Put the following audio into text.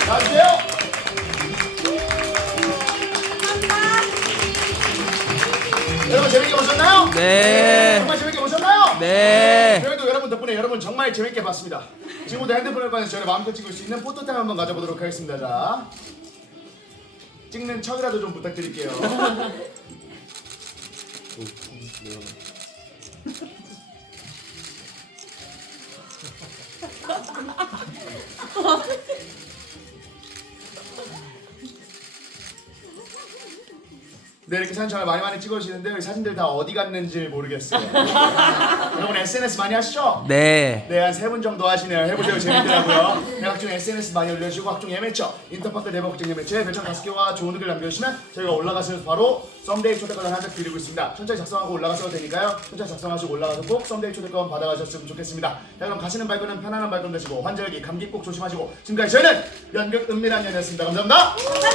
나와주세요. 여러분 재밌게 보셨나요? 네. 정말 재밌게 보셨나요? 네. 저희도 여러분 덕분에 여러분 정말 재밌게 봤습니다. 지금부터 핸드폰을 꺼내서 저를 마음껏 찍을 수 있는 포토타임 한번 가져보도록 하겠습니다. 자, 찍는 척이라도 좀 부탁드릴게요. 네, 이렇게 사진 정말 많이 찍어주시는데 이 사진들 다 어디 갔는지 모르겠어요. 여러분 SNS 많이 하시죠? 네. 네, 한 3분 정도 하시네요. 해보세요. 재밌더라고요. 네, 각종 SNS 많이 올려주시고 각종 예매처, 인터파크 대박 걱정 예매처에 별점 5개와 좋은 의견 남겨주시면 저희가 올라가서 바로 썸데이 초대권 한 장 드리고 있습니다. 천천히 작성하고 올라가셔도 되니까요. 천천히 작성하시고 올라가서 꼭 썸데이 초대권 받아가셨으면 좋겠습니다. 자, 그럼 가시는 발걸음 편안한 발걸음 되시고 환절기, 감기 꼭 조심하시고 지금까지 저희는 연극 은밀한 연이었습니다. 감사합니다.